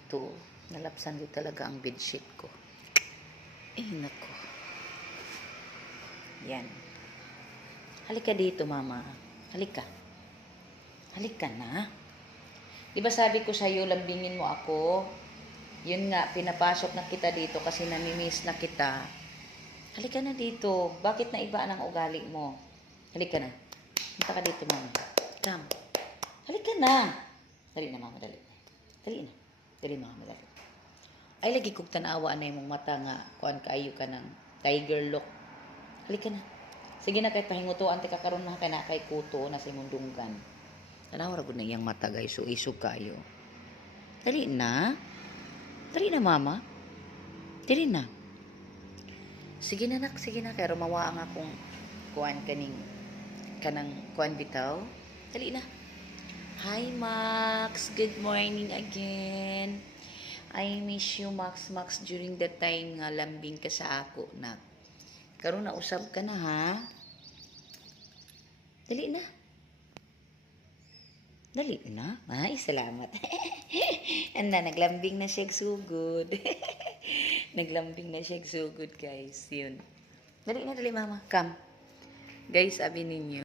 dito. Nalapsan dito talaga ang bedsheet ko. Eh, nako. Yan. Halika dito, mama. Halika. Halika na. Di ba sabi ko sa'yo, lambingin mo ako? Yun nga, pinapasok na kita dito kasi namimiss na kita. Halika na dito. Bakit naibaan ang ugali mo? Halika na. Punta ka dito, mama. Come. Halika na. Dali na, mama. Dali. Dali na. Dali, mama. Dali. Ay, lagi kong tanawa na yung mata nga. Kuan kaayo ka ng tiger look. Halika na. Sige na, kahit pahingutuan, te kakaroon na kay na kay kuto na si mundunggan. Tanawa ragod na iyang mata, guys. So, isog kayo. Dali na. Dali na, mama. Dali na. Sige na, nak. Sige na. Kaya rumawa ang akong kuan kanang kuan bitaw. Dali na. Hi, Max. Good morning again. I miss you, Max. Max, during the time nga lambing ka sa ako, nak. Karon na usab ka na, ha? Dali na. Dali na. Ay, salamat. Anda, naglambing na siya sugod. Naglambing na siya sugod, guys. Yun. Dali na, dali, mama. Come. Guys, sabi ninyo.